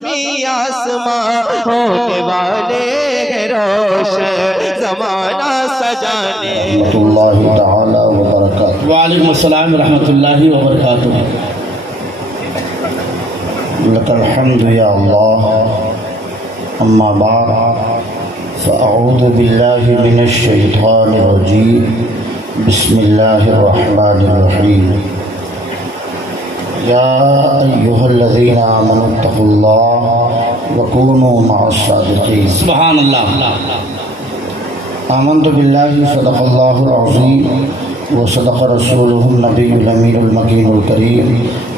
آسمان ہونے والے ہیں روشن زمانہ سجانے رحمۃ اللہ تعالی وبرکاتہ۔ وعلیکم السلام ورحمۃ اللہ وبرکاتہ۔ لک الحمد یا اللہ، اما بعد فاعوذ باللہ من الشیطان الرجیم، بسم اللہ الرحمن الرحیم۔ یا ایہا الذین آمنوا اتقوا اللہ وکونوا مع الصادقین۔ سبحان اللہ۔ آمنت باللہ صدق اللہ العظیم وصدق رسولہ النبی الامین المکین الکریم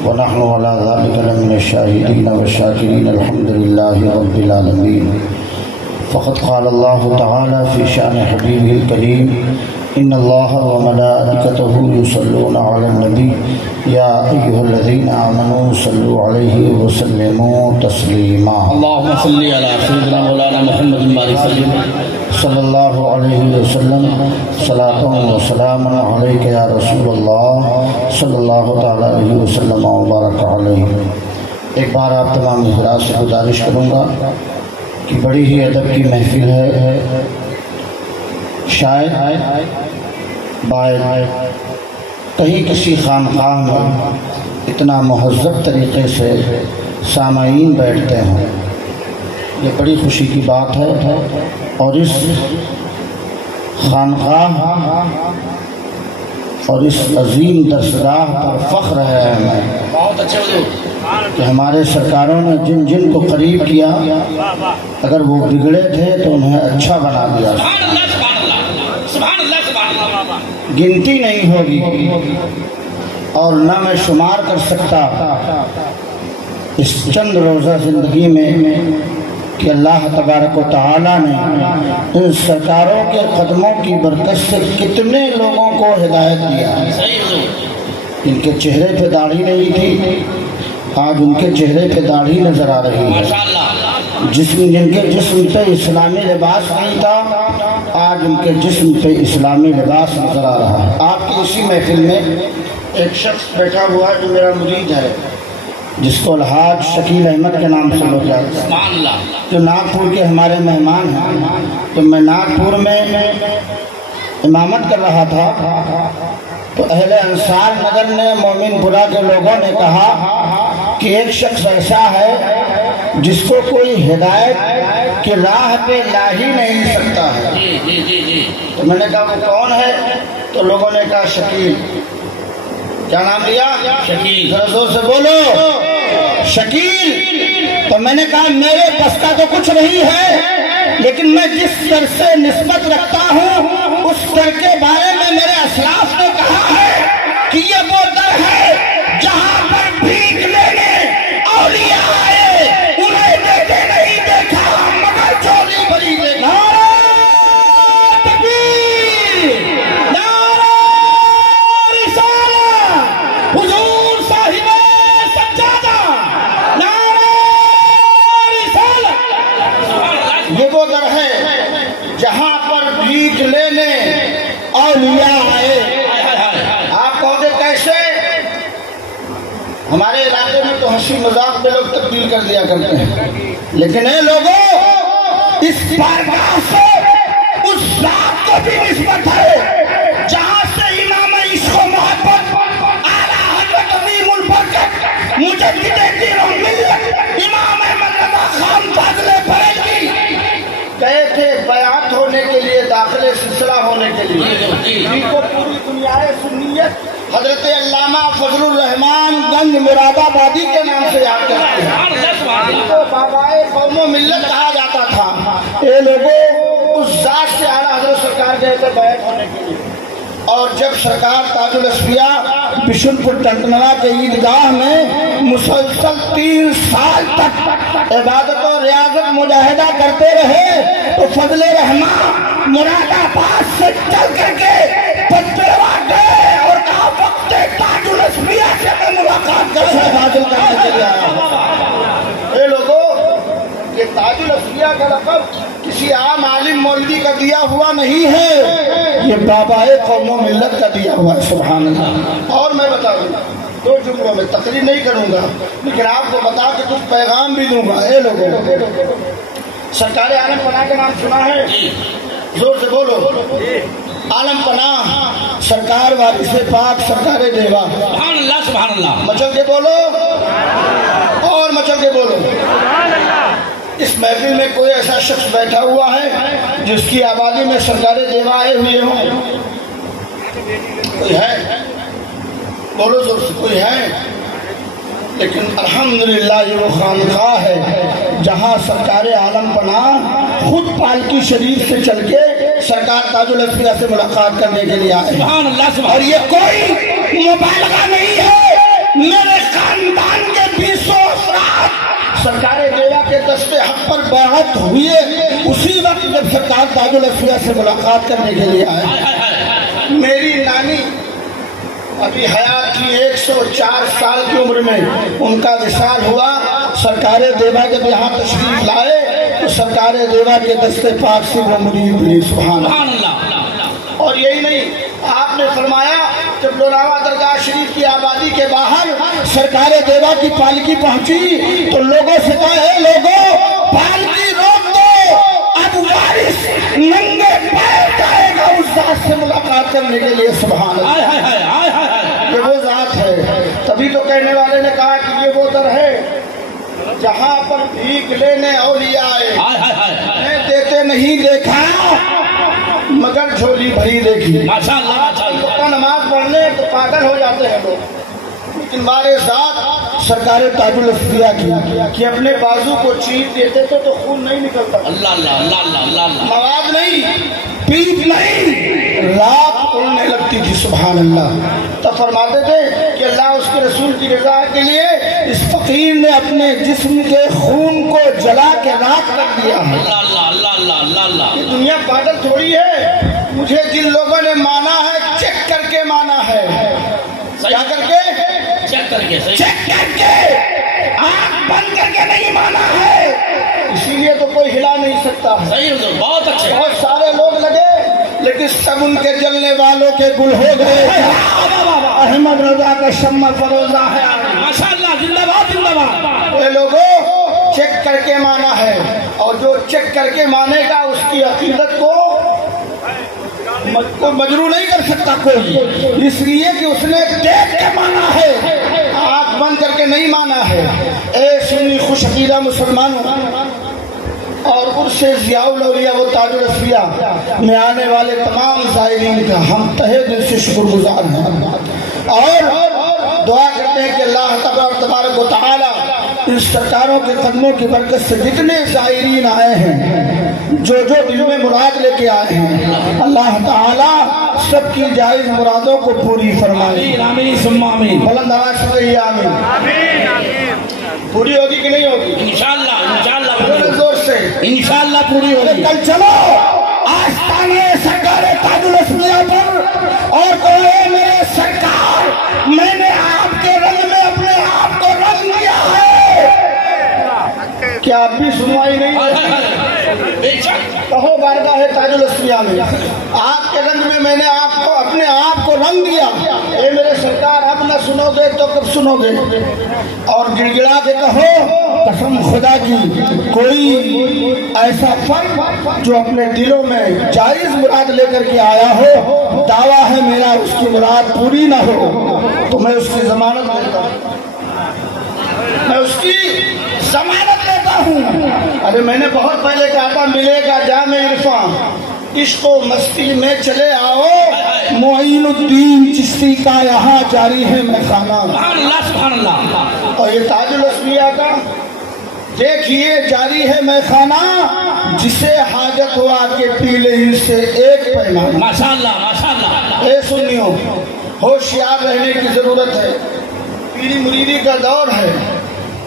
ونحن علی ذلک لمن الشاہدین والشاکرین الحمد للہ رب العالمین۔ فقد قال اللہ تعالی فی شأن حبیبہ الکریم، ان اللہ وملائکتہ یصلون علی النبی یا ایہا الذین آمنوا صلوا علیہ وسلموا تسلیما۔ اللہم صلی علی سیدنا مولانا محمد بارک وسلم صلی اللہ علیہ وسلم، صلاۃ و سلام علیک یا رسول اللہ صلی اللہ تعالی علیہ وسلم وبارک علیہ۔ ایک بار آپ تمام حضرات سے گزارش کروں گا کہ بڑی ہی ادب کی محفل ہے، شاید کہیں کسی خانقاہ میں اتنا مہذب طریقے سے سامعین بیٹھتے ہیں، یہ بڑی خوشی کی بات ہے۔ اور اس خانقاہ اور اس عظیم درسگاہ پر فخر ہے ہمیں بہت اچھے کہ ہمارے سرکاروں نے جن جن کو قریب کیا، اگر وہ بگڑے تھے تو انہیں اچھا بنا دیا۔ گنتی نہیں ہوگی اور نہ میں شمار کر سکتا اس چند روزہ زندگی میں کہ اللہ تبارک و تعالیٰ نے ان سرکاروں کے قدموں کی برکت سے کتنے لوگوں کو ہدایت دیا۔ ان کے چہرے پہ داڑھی نہیں تھی، آج ان کے چہرے پہ داڑھی نظر آ رہی ہے۔ جن کے جسم پہ اسلامی لباس نہیں تھا، آج ان کے جسم پہ اسلامی لباس نظر آ رہا ہے۔ آپ کی اسی محفل میں ایک شخص بیٹھا ہوا ہے جو میرا مرید ہے، جس کو الحاج شکیل احمد کے نام سے لوگ جاتے ہیں، جو ناگپور کے ہمارے مہمان ہیں۔ تو میں ناگپور میں امامت کر رہا تھا تو اہل انصار نگر نے، مومن پورہ کے لوگوں نے کہا کہ ایک شخص ایسا ہے جس کو کوئی ہدایت کی راہ پہ لا ہی نہیں سکتا ہے۔ تو میں نے کہا وہ کون ہے؟ تو لوگوں نے کہا شکیل۔ کیا نام لیا؟ شکیل۔ ذرا زور سے بولو، شکیل۔ تو میں نے کہا میرے بس کا تو کچھ نہیں ہے، لیکن میں جس در سے نسبت رکھتا ہوں اس در کے بارے میں میرے اسلاف نے کہا ہے کہ یہ وہ در ہے جہاں پر بھیک لینے اولیاء آئے، انہیں دیکھے نہیں دیکھا مگر چولی بری دیکھا۔ یہ وہ در ہے جہاں پر بھیک لینے اولیاء آئے۔ آپ کہو گے کیسے؟ ہمارے علاقے میں تو ہنسی مذاق میں لوگ تبدیل کر دیا کرتے ہیں، لیکن اے لوگوں، اس بارگاہ سے اس ذات کو بھی نسبت ہے جہاں سے امام عشق و محبت اعلیٰ حضرت عظیم البرکت مجدد دین و ملت امام احمد رضا خان فاضل بریلوی گئے تھے بیعت ہونے کے لیے، داخل سلسلہ ہونے کے لیے، ان کو پوری دنیا سنیت حضرت علامہ فضل الرحمان گنج مراد آبادی کے نام سے یاد کرتے ہیں، ان کو بابائے قوم و ملت کہا جاتا تھا۔ اے لوگوں، اس ذات سے اعلیٰ حضرت سرکار گئے تھے بیعت ہونے کے لیے، اور جب سرکار تاج الاسفیاء بشن پور ٹنٹنوا کے عیدگاہ میں مسلسل 3 سال تک عبادت و ریاضت مجاہدہ کرتے رہے تو فضل رحمان مراد آباد سے چل کر کے پنجروا گئے اور کہا وقت تاج الاسفیاء سے میں ملاقات حاصل کرنے کے لیے آیا ہوں۔ اے لوگوں، یہ تاج الاسفیاء کا لقب کسی عام عالم مولوی کا دیا ہوا نہیں ہے، یہ بابائے قوم و ملت کا دیا ہوا ہے۔ سبحان اللہ۔ اور میں بتا دوں دو جملوں میں تقریر نہیں کروں گا، لیکن آپ کو بتا کے کچھ پیغام بھی دوں گا۔ اے لوگوں، سرکار عالم پناہ کا نام سنا ہے؟ زور سے بولو۔ عالم پناہ سرکار وارث پاک سرکار دیوا۔ سبحان اللہ سبحان اللہ۔ مچل کے بولو اور مچل کے بولو۔ اس محفل میں کوئی ایسا شخص بیٹھا ہوا ہے جس کی آبادی میں سرکار دیوا آئے ہوئے ہوں؟ کوئی ہے؟ بولو زور سے، کوئی ہے؟ لیکن الحمدللہ یہ وہ خانقاہ ہے جہاں سرکار عالم پناہ خود پالکی شریف سے چل کے سرکار تاج الاصفیاء سے ملاقات کرنے کے لیے آئے۔ سبحان اللہ سبحان اور یہ کوئی مبالغہ نہیں ہے، میرے خاندان کے 20 افراد سرکار دیوا کے دست حق پر بیعت ہوئے اسی وقت جب سرکار تاج الاصفیاء سے ملاقات کرنے کے لیے آئے۔ میری نانی ابھی حیات کی 104 سال کی عمر میں ان کا وصال ہوا۔ سرکار دیوا جب یہاں تشریف لائے تو سرکار دیوا کے دست پاک سے وہ مرید ہوئی۔ سبحان اللہ۔ اور یہی نہیں، آپ نے فرمایا جب لوناوا درگاہ شریف کی آبادی کے باہر سرکار دیوا کی پالکی پہنچی تو لوگوں سے کہا، اے لوگوں پالکی روک دو، اب وارث ننگے پیر جائے گا اس ذات سے ملاقات کرنے کے لیے۔ سبحان اللہ، یہ وہ ذات ہے۔ تبھی تو کہنے والے نے کہا کہ یہ وہ در ہے جہاں پر بھیک لینے اولیاء آئے، دیتے نہیں دیکھا مگر جھولی بھری دیکھی۔ ماشاء اللہ۔ نماز پڑھنے تو پاگل ہو جاتے ہیں لوگ، لیکن بارے ذات سرکار تاج الاصفیاء کی کہ اپنے بازو کو چیٹ دیتے تو خون نہیں نکلتا، اللہ اللہ اللہ اللہ اللہ، مواد نہیں، پیپ نہیں، رات اڑنے لگتی تھی۔ سبحان اللہ۔ تو فرماتے تھے کہ اللہ اس کے رسول کی رضا کے لیے اس فقیر نے اپنے جسم کے خون کو جلا کے راکھ کر دیا۔ اللہ اللہ اللہ اللہ اللہ اللہ۔ یہ دنیا پاگل تھوڑی ہے، مجھے جن لوگوں نے مانا ہے چیک کر کے مانا ہے۔ کیا کر کے؟ چیک کر کے، چیک کر کے، آنکھ بند کر کے نہیں مانا ہے، اسی لیے تو کوئی ہلا نہیں سکتا۔ صحیح حضور، بہت اچھے۔ بہت سارے لوگ لگے لیکن سب ان کے جلنے والوں کے گل ہو گئے۔ احمد رضا کا شمع فروزہ ہے۔ ماشاء اللہ، زندہ باد زندہ باد۔ اے لوگوں چیک کر کے مانا ہے، اور جو چیک کر کے مانے گا اس کی عقیدت کو مجروح نہیں کر سکتا کوئی، اس لیے کہ اس نے دیکھ کے مانا ہے، آنکھ بند کر کے نہیں مانا ہے۔ اے سنی خوش عقیدہ مسلمانوں اور عرص ضیاء الاولیاء و تاج الاصفیاء میں آنے والے تمام زائرین کا ہم تہہ دل سے شکر گزار ہیں، اور دعا کرتے ہیں کہ اللہ تبارک و تعالی ان سرکاروں کے قدموں کی برکت سے جتنے زائرین آئے ہیں، جو دل میں مراد لے کے آئے ہیں، اللہ تعالی سب کی جائز مرادوں کو پوری فرمائے۔ آمین ثم آمین۔ بلند آواز سے کہیے آمین۔ پوری ہوگی کہ نہیں ہوگی؟ انشاءاللہ انشاءاللہ بولے زور سے، انشاءاللہ پوری ہوگی۔ کل چلو آستانے سرکار تاج الاصفیاء پر اور کہو، میرے سرکار میں نے آپ کے رنگ میں اپنے آپ کو رنگ لیا ہے۔ کیا آپ بھی سنوائی نہیں کہو بارگاہ تاج الاصفیاء میں آپ کے رنگ میں نے آپ کو اپنے آپ کو رنگ دیا۔ اے میرے سرکار اب نہ سنو گے تو کب سنو گے؟ اور گڑ گڑا کے کہو، قسم خدا کی کوئی ایسا فرد جو اپنے دلوں میں جائز مراد لے کر کے آیا ہو، دعویٰ ہے میرا اس کی مراد پوری نہ ہو تو میں اس کی ضمانت دیتا ہوں، میں اس کی ضمانت لیتا ہوں۔ ارے میں نے بہت پہلے کہا تھا، ملے گا جام عرفاں عشق و مستی میں چلے آؤ، معین الدین چشتی کا یہاں جاری ہے میخانہ۔ سبحان اللہ سبحان اللہ۔ اور یہ تاج الاصفیاء کا دیکھیے جاری ہے میخانہ، جسے حاجت ہوا کہ پی لے ان سے ایک پیمانہ۔ ماشاءاللہ ماشاءاللہ۔ اے سنیو، ہوشیار رہنے کی ضرورت ہے، پیری مریدی کا دور ہے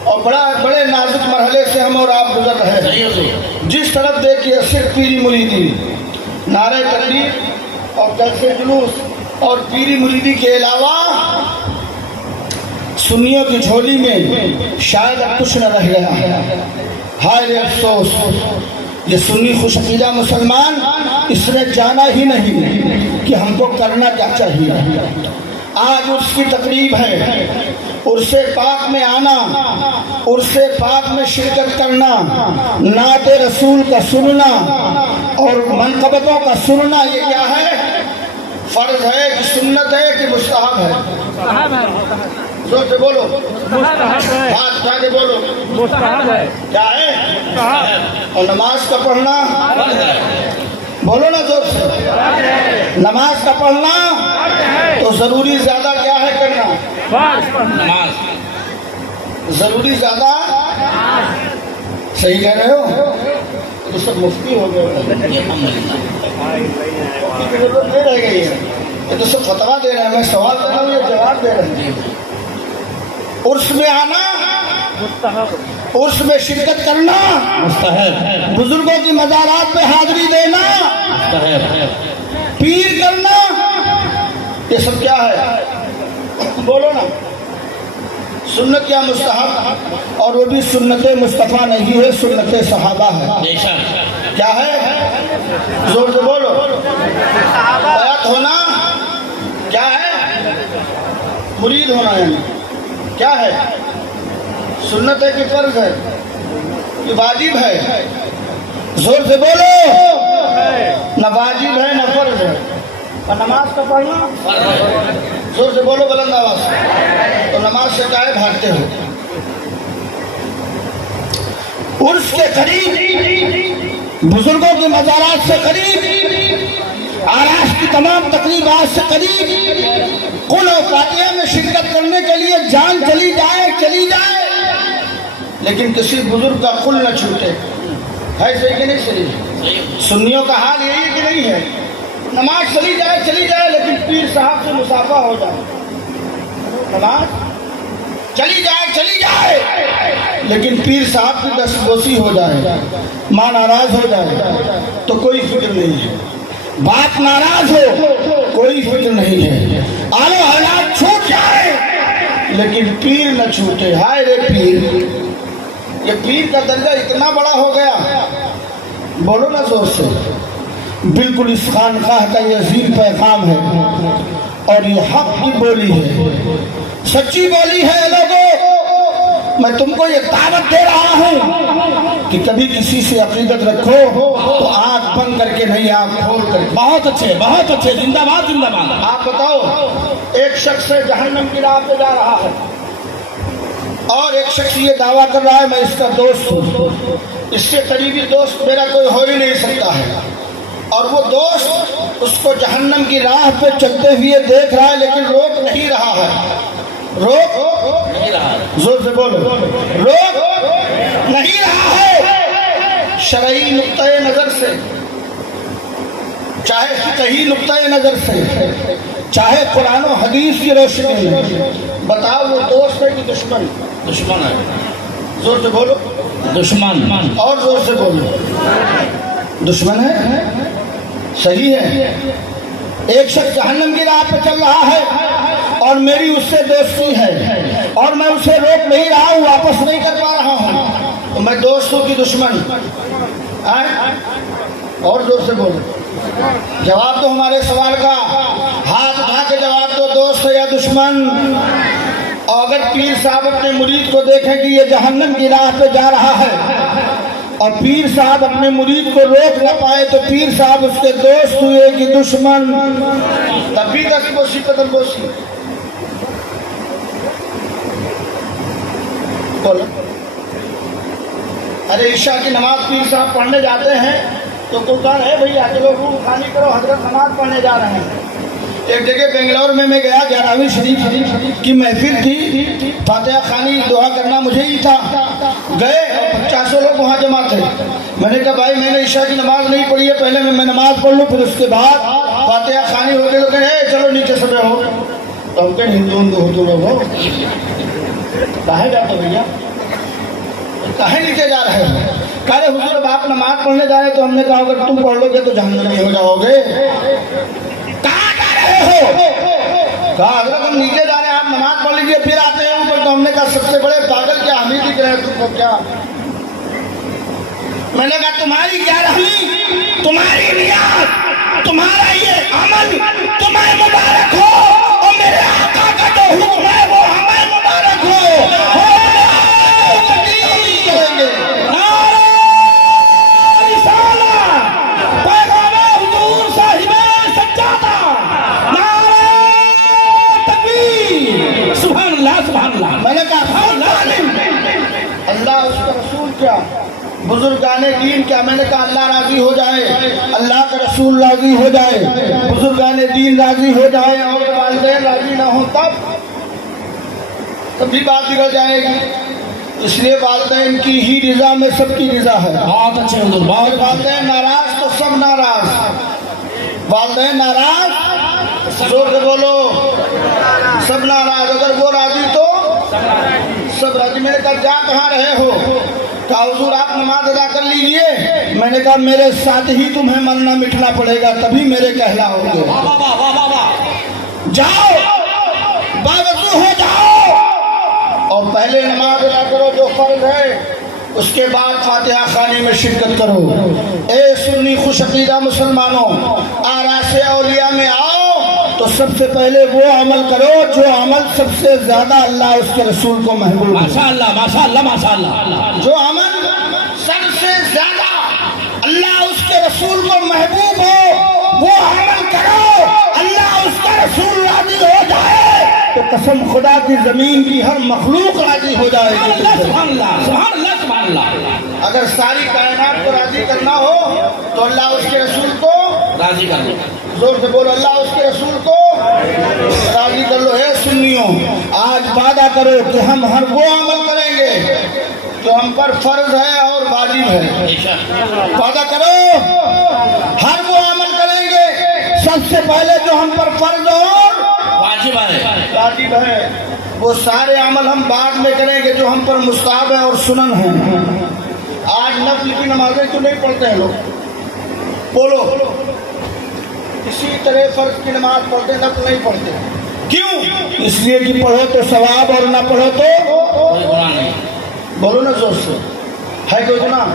اور بڑے نازک مرحلے سے ہم اور آپ گزر رہے ہیں۔ جس طرف دیکھیے صرف پیری مریدی، نعرہ تکبیر اور جلسے جلوس اور پیری مریدی کے علاوہ سنیوں کی جھولی میں شاید اب کچھ نہ رہ گیا۔ ہائے افسوس، یہ سنی خوش عقیدہ مسلمان اس نے جانا ہی نہیں کہ ہم کو کرنا کیا چاہیے۔ آج عرس کی تقریب ہے، عرس پاک میں آنا، عرس پاک میں شرکت کرنا، نعت رسول کا سننا اور منقبتوں کا سننا، یہ کیا ہے؟ فرض ہے کہ سنت ہے کہ مستحب ہے؟ زور سے بولو، ہاتھ اٹھا کے بولو، کیا ہے؟ اور نماز کا پڑھنا، بولو نا زور سے، نماز کا پڑھنا تو ضروری زیادہ کیا ہے کرنا؟ ضروری زیادہ، صحیح کہہ رہے ہو؟ تو سب مفتی ہو گئے، ضرورت نہیں رہ گئی ہے، یہ تو سب فتویٰ دے رہے ہیں، میں سوال کر رہا ہوں یہ جواب دے رہے ہیں۔ عرس میں آنا، عرس میں شرکت کرنا، بزرگوں کی مزارات پہ حاضری دینا، پیر کرنا، یہ سب کیا ہے؟ بولو نا، سنت یا مستحب؟ اور وہ بھی سنت مصطفیٰ نہیں ہے، سنت صحابہ ہے۔ کیا ہے؟ زور سے بولو، بیعت ہونا کیا ہے؟ مرید ہونا، یعنی کیا ہے؟ سنت ہے کہ فرض ہے کہ واجب ہے؟ زور سے بولو، نہ واجب ہے نہ فرض ہے۔ اور نماز کا پڑھنا، زور سے بولو بلند آواز سے، تو نماز سے کاہے بھاگتے ہو؟ عرس کے قریب، بزرگوں کے مزارات سے قریب، آراس کی تمام تقریبات سے قریب، قل و فاتحہ میں شرکت کرنے کے لیے جان چلی جائے چلی جائے، لیکن کسی بزرگ کا قل نہ چھوٹے، ہے صحیح کہ نہیں صحیح؟ سنیوں کا حال یہی کہ نہیں ہے؟ نماز چلی جائے لیکن پیر صاحب سے مصافحہ ہو جائے، نماز چلی جائے لیکن پیر صاحب کی دستبوسی ہو جائے، ماں ناراض ہو جائے تو کوئی فکر نہیں ہے، باپ ناراض ہو کوئی فکر نہیں ہے، آل و اولاد چھوٹ جائے لیکن پیر نہ چھوٹے۔ ہائے رے پیر، یہ پیر کا درجہ اتنا بڑا ہو گیا، بولو نا زور سے، بالکل اس خانقاہ کا یہ عظیم پیغام ہے اور یہ حق کی بولی ہے، سچی بولی ہے۔ لوگوں، میں تم کو یہ دعوت دے رہا ہوں کہ کبھی کسی سے عقیدت رکھو تو آنکھ بند کر کے نہیں، آنکھ کھول کر۔ بہت اچھے، بہت اچھے، زندہ باد زندہ باد۔ آپ بتاؤ، ایک شخص جہنم کی راہ پہ جا رہا ہے اور ایک شخص یہ دعویٰ کر رہا ہے میں اس کا دوست ہوں، اس سے قریبی دوست میرا کوئی ہو ہی نہیں سکتا ہے، اور وہ دوست اس کو جہنم کی راہ پہ چلتے ہوئے دیکھ رہا ہے لیکن روک نہیں رہا ہے، روک نہیں رہا، زور سے بولو، روک نہیں رہا ہے۔ شرعی نقطۂ نظر سے، چاہے فقہی نقطۂ نظر سے، چاہے قرآن و حدیث کی روشنی میں، بتاؤ وہ دوست ہے کہ دشمن؟ دشمن ہے، زور سے بولو، دشمن، اور زور سے بولو، دشمن ہے، صحیح ہے۔ ایک شخص جہنم کی راہ پہ چل رہا ہے اور میری اس سے دوستی ہے اور میں اسے روک نہیں رہا ہوں، واپس نہیں کر پا رہا ہوں، تو میں دوست ہوں کہ دشمن؟ اور زور سے بولو، جواب دو ہمارے سوال کا، ہاتھ اٹھا کے جواب دو، دوست ہے یا دشمن؟ اور اگر پیر صاحب اپنے مرید کو دیکھیں کہ یہ جہنم کی راہ پہ جا رہا ہے اور پیر صاحب اپنے مرید کو روک نہ پائے تو پیر صاحب اس کے دوست ہوئے کہ دشمن؟ تب بھی دستبوسی قدم بوسی، بولو۔ ارے عشاء کی نماز پیر صاحب پڑھنے جاتے ہیں تو قرآن ہے بھیا چلو روح خالی کرو، حضرت نماز پڑھنے جا رہے ہیں۔ ایک جگہ بنگلور میں گیا، 11ویں شریف کی محفل تھی، فاتحہ خوانی دعا کرنا مجھے ہی تھا، گئے 50 لوگ وہاں جمع تھے۔ میں نے کہا بھائی میں نے عشاء کی نماز نہیں پڑھی ہے، پہلے میں نماز پڑھ لوں پھر اس کے بعد فاتحہ خوانی ہو گئے تو کہے چلو نیچے سب ہو، تو ہم کہیں ہندو لوگ ہو، کہاں جاتے بھیا، کہاں نیچے جا رہے ہیں؟ کہہ رہے حضور اب آپ نماز پڑھنے جا رہے تو ہم نے کہا اگر تم پڑھ لو گے تو جہنمی ہو جاؤ گے۔ کہاں جا رہے ہو؟ کہا حضرت ہم نیچے جا رہے ہیں، آپ نماز پڑھ لیجیے پھر آتے ہیں اوپر۔ تو ہم نے کہا سب سے بڑے پاگل کیا ہم ہی دکھ رہے ہیں تم کو کیا؟ میں نے کہا تمہاری کیا رحمی، تمہاری نیت، تمہارا یہ عمل تمہیں مبارک ہو اور میرے آقا کا جو حکم ہے وہ ہمیں مبارک ہو کریں گے۔ میں نے کہا اللہ اس کا رسول کیا، بزرگان دین کیا؟ میں نے کہا اللہ راضی ہو جائے، اللہ کا رسول راضی ہو جائے، بزرگان دین راضی ہو جائے اور والدین راضی نہ ہو تب بھی بات بگڑ جائے گی۔ اس لیے والدین کی ہی رضا میں سب کی رضا ہے۔ بہت اچھے حضور، اور بہت والدین ناراض تو سب ناراض، والدین ناراض زور سے بولو سب ناراض، اگر وہ راضی تو سب راضی۔ میں نے کہا جا کہاں رہے ہو؟ کہا حضور آپ نماز ادا کر لیجئے۔ میں نے کہا میرے ساتھ ہی تمہیں مرنا مٹنا پڑے گا تبھی میرے کہلاؤ گے۔ جاؤ باوضو ہو جاؤ اور پہلے نماز ادا کرو جو فرض ہے، اس کے بعد فاتحہ خوانی میں شرکت کرو۔ اے سنی خوش عقیدہ مسلمانوں، آراس اولیاء میں آؤ تو سب سے پہلے وہ عمل کرو جو عمل سب سے زیادہ اللہ اس کے رسول کو محبوب ہے۔ ماشاء اللہ ماشاء اللہ ماشاء اللہ، جو عمل سب سے زیادہ اللہ اس کے رسول کو محبوب ہو وہ عمل کرو، اللہ اس کا رسول راضی ہو جائے تو قسم خدا کی زمین کی ہر مخلوق راضی ہو جائے گی۔ سبحان اللہ سبحان اللہ سبحان اللہ۔ اگر ساری کائنات کو راضی کرنا ہو تو اللہ اس کے رسول کو راضی کر لو، زور سے بولو اللہ اس کے رسول کو راضی کر لو۔ اے سنیوں، آج وعدہ کرو کہ ہم ہر وہ عمل کریں گے جو ہم پر فرض ہے اور واجب ہے۔ وعدہ کرو ہر وہ عمل کریں گے سب سے پہلے جو ہم پر فرض اور واجب ہے، وہ سارے عمل ہم بعد میں کریں گے جو ہم پر مستحب ہے اور سنن ہے۔ آج نفل کی نمازیں کیوں نہیں پڑھتے ہیں لوگ؟ بولو اسی طرح فرض کی نماز پڑھتے نفل نہیں پڑھتے، کیوں؟ اس لیے کہ پڑھو تو ثواب اور نہ پڑھو تو کوئی گناہ نہیں۔ بولو نا زور سے، ہے کوئی گناہ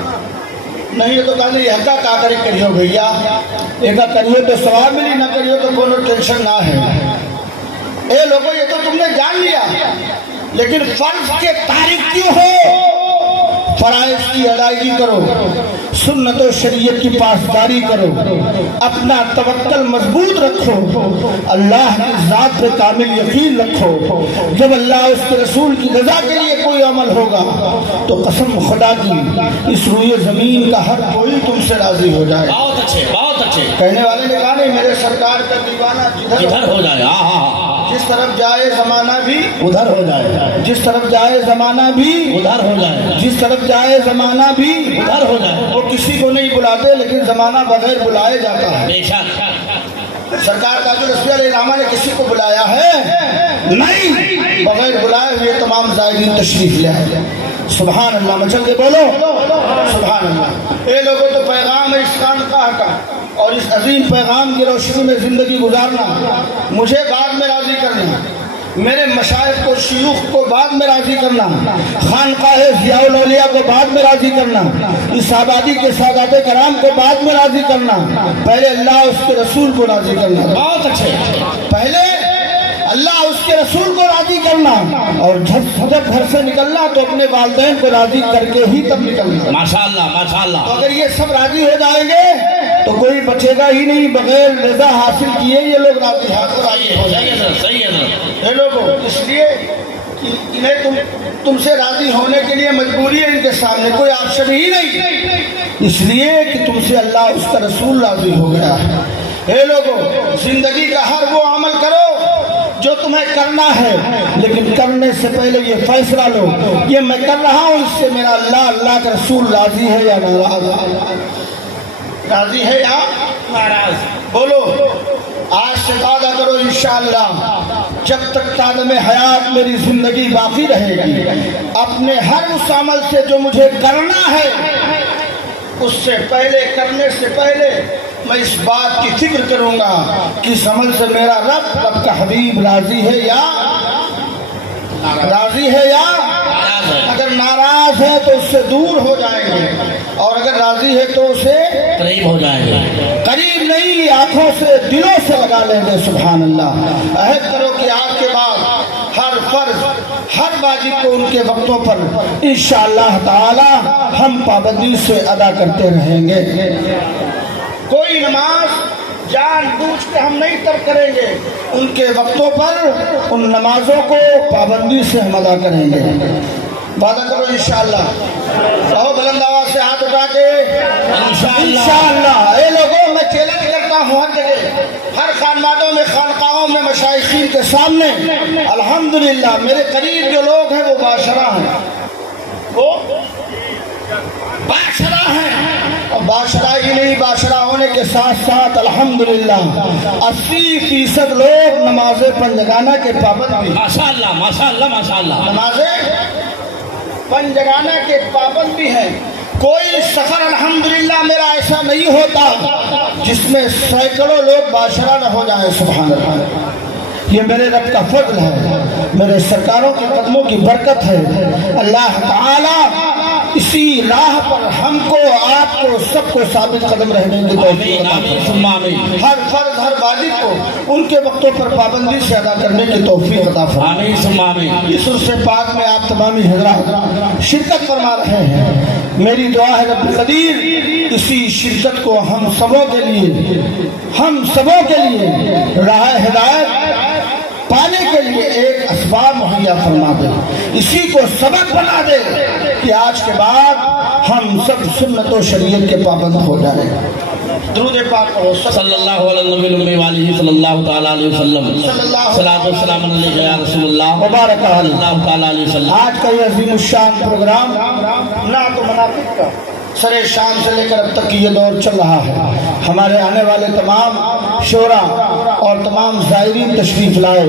نہیں ہے تو کہتے یہ حقا کا کرے کریو بھیا، ایک کریو تو ثواب ملی، نہ کریو تو کوئی ٹینشن نہ ہے۔ اے لوگوں یہ تو تم نے جان لیا، لیکن فرض کے تارک کیوں ہو؟ فرائض کی ادائیگی کرو، سنت و شریعت کی پاسداری کرو، اپنا توکل مضبوط رکھو، اللہ کی ذات پہ کامل یقین رکھو۔ جب اللہ اس کے رسول کی رضا کے لیے کوئی عمل ہوگا تو قسم خدا کی اس روئے زمین کا ہر کوئی تم سے راضی ہو جائے۔ بہت اچھے بہت اچھے۔ کہنے والے نے کہا نہیں میرے سرکار کا دیوانہ جدھر ہو جائے، ہاں ہاں ہاں، جس طرف جائے زمانہ بھی ادھر ہو جائے، جس طرف جائے زمانہ بھی ادھر ہو جائے، جس طرف جائے زمانہ بھی ادھر ہو جائے۔ وہ کسی کو نہیں بلاتے لیکن زمانہ بغیر بلائے جاتا ہے۔ بے شک سرکار کا جو رسول علیہ السلام نے کسی کو بلایا ہے نہیں، بغیر بلائے ہوئے تمام زائرین تشریف لے آئے۔ سبحان اللہ، مچل کے بولو سبحان اللہ۔ اے لوگوں تو پیغام ہے اس خانقاہ کا اور اس عظیم پیغام کی روشنی میں زندگی گزارنا، مجھے بعد میں راضی کرنا، میرے مشائخ کو شیوخ کو بعد میں راضی کرنا، خانقاہ ضیاء الاولیاء کو بعد میں راضی کرنا، اس آبادی کے سادات کرام کو بعد میں راضی کرنا، پہلے اللہ اس کے رسول کو راضی کرنا۔ بہت اچھے۔ پہلے اللہ اس کے رسول کو راضی کرنا اور جب گھر سے نکلنا تو اپنے والدین کو راضی کر کے ہی تب نکلنا۔ ماشاء اللہ ماشاء اللہ۔ تو اگر یہ سب راضی ہو جائیں گے تو کوئی بچے گا ہی نہیں، بغیر رضا حاصل کیے یہ لوگ راضی ہو جائیں گے۔ صحیح ہے اے لوگوں، اس لیے کہ انہیں تم سے راضی ہونے کے لیے مجبوری ہے، ان کے سامنے کوئی آپشن ہی نہیں، اس لیے کہ تم سے اللہ اس کا رسول راضی ہو گیا ہے۔ اے لوگوں، زندگی کا ہر وہ عمل کرو جو تمہیں کرنا ہے، لیکن کرنے سے پہلے یہ فیصلہ لو یہ میں کر رہا ہوں اس سے میرا اللہ کا رسول راضی ہے یا ناراض ہے؟ راضی ہے یا ناراض؟ بولو آج سے وعدہ کرو انشاءاللہ جب تک تعلم حیات میری زندگی باقی رہے گی، اپنے ہر اس عمل سے جو مجھے کرنا ہے اس سے پہلے، کرنے سے پہلے میں اس بات کی فکر کروں گا کہ اس عمل سے میرا رب کا حبیب راضی ہے یا راضی ہے یا اگر ناراض ہے تو اس سے دور ہو جائیں گے، اور اگر راضی ہے تو اسے قریب ہو جائیں گے، قریب نہیں آنکھوں سے دلوں سے لگا لیں گے۔ سبحان اللہ۔ عہد کرو کہ آج کے بعد ہر فرض ہر واجب کو ان کے وقتوں پر انشاءاللہ تعالی ہم پابندی سے ادا کرتے رہیں گے۔ کوئی نماز جان بوجھ کے ہم نہیں ترک کریں گے، ان کے وقتوں پر ان نمازوں کو پابندی سے ہم ادا کریں گے۔ وعدہ کرو انشاءاللہ، کہو بلند آواز سے ہاتھ اٹھا کے انشاءاللہ۔ اے لوگوں، میں چیلنج کرتا ہوں ہر جگہ، ہر خانوادوں میں، خانقاہوں میں، مشائخین کے سامنے، الحمدللہ میرے قریب جو لوگ ہیں وہ باشرہ ہیں، وہ باشرہ ہیں، اور باشرہ ہی نہیں، باشرہ ہونے کے ساتھ ساتھ الحمدللہ 80% لوگ نماز پنجگانہ کے پابند بھی، ماشاءاللہ ماشاءاللہ ماشاءاللہ، نماز پنجگانہ کے پابند بھی ہیں۔ کوئی سفر الحمدللہ میرا ایسا نہیں ہوتا جس میں سینکڑوں لوگ باشرہ نہ ہو جائیں۔ سبحان اللہ، یہ میرے رب کا فضل ہے، میرے سرکاروں کے قدموں کی برکت ہے۔ اللہ تعالی اسی راہ پر ہم کو، آپ کو، سب کو ثابت قدم رہنے کی توفیق عطا فرمائے۔ ہر فرض ہر واجب کو ان کے وقتوں پر پابندی سے ادا کرنے کی توفیق عطا فرمائے۔ اس عرص پاک میں آپ تمامی حضرات شرکت فرما رہے ہیں، میری دعا ہے رب قدیر اسی شرکت کو ہم سبوں کے لیے راہ ہدایت پانے کے لیے ایک اسباب مہیا فرما دے، اسی کو سبق بنا دے کہ آج کے بعد ہم سب سنت و شریعت کے پابند ہو جائیں۔ درود پاک پڑھو صلی اللہ علیہ النبی وآلہ صلی اللہ تعالی علیہ وسلم، صلاۃ و سلام علیہ یا رسول اللہ مبارک صلی اللہ تعالی علیہ وسلم۔ آج کا یہ عظیم الشان پروگرام نعت و مناقب کا سر شام سے لے کر اب تک یہ دور چل رہا ہے۔ ہمارے آنے والے تمام شعراء اور تمام زائرین تشریف لائے،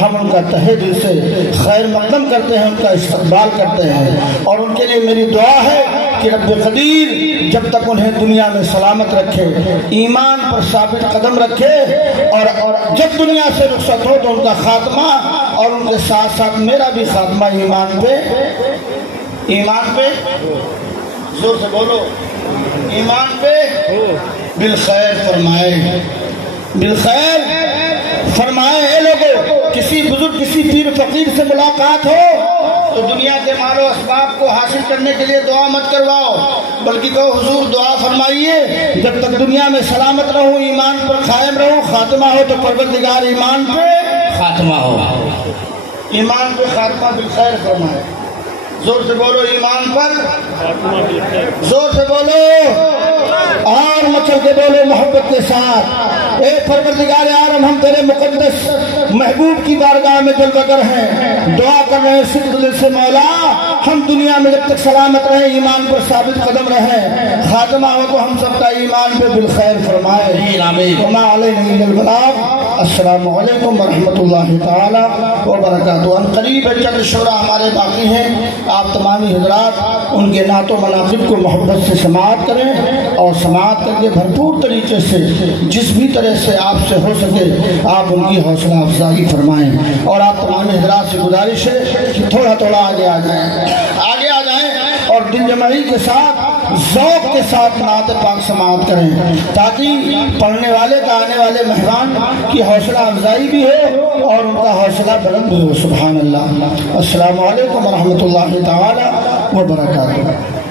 ہم ان کا تہہ دل سے خیر مقدم کرتے ہیں، ان کا استقبال کرتے ہیں، اور ان کے لیے میری دعا ہے کہ رب قدیر جب تک انہیں دنیا میں سلامت رکھے، ایمان پر ثابت قدم رکھے، اور جب دنیا سے رخصت ہو تو ان کا خاتمہ اور ان کے ساتھ ساتھ میرا بھی خاتمہ ایمان پہ زور سے بولو، ایمان پہ بالخیر فرمائے، بالخیر فرمائے۔ اے لوگوں، کسی بزرگ، کسی پیر فقیر سے ملاقات ہو تو دنیا کے مال و اسباب کو حاصل کرنے کے لیے دعا مت کرواؤ، بلکہ کہو حضور دعا فرمائیے جب تک دنیا میں سلامت رہوں، ایمان پر قائم رہوں، خاتمہ ہو تو پروردگار ایمان پہ خاتمہ ہو، ایمان پہ خاتمہ بالخیر فرمائے۔ زور سے بولو ایمان پر، زور سے بولو اور مچل کے بولو محبت کے ساتھ۔ اے پروردگار عالم، ہم تیرے مقدس محبوب کی بارگاہ میں جلوہ گر ہیں، دعا کر رہے ہیں صدق دل سے مولا ہم دنیا میں جب تک سلامت رہیں، ایمان پر ثابت قدم رہیں، خاتمہ ہو تو ہم سب کا ایمان پہ بالخیر فرمائے۔ وما علینا الا البلاغ۔ السلام علیکم ورحمۃ اللہ تعالی وبرکاتہ۔ ان قریب چند شعراء ہمارے باقی ہیں، آپ تمامی حضرات ان کے نعت و مناقب کو محبت سے سماعت کریں، اور سماعت کر کے بھرپور طریقے سے جس بھی طرح سے آپ سے ہو سکے آپ ان کی حوصلہ افزائی فرمائیں، اور آپ تمامی حضرات سے گزارش ہے کہ تھوڑا تھوڑا آگے آ جائیں اور دل جمعی کے ساتھ ذوق کے ساتھ نعت پاک سماعت کریں، تاکہ پڑھنے والے کا، آنے والے مہمان کی حوصلہ افزائی بھی ہو اور ان کا حوصلہ بلند بھی ہو۔ سبحان اللہ۔ السلام علیکم ورحمۃ اللہ تعالی وبرکاتہ۔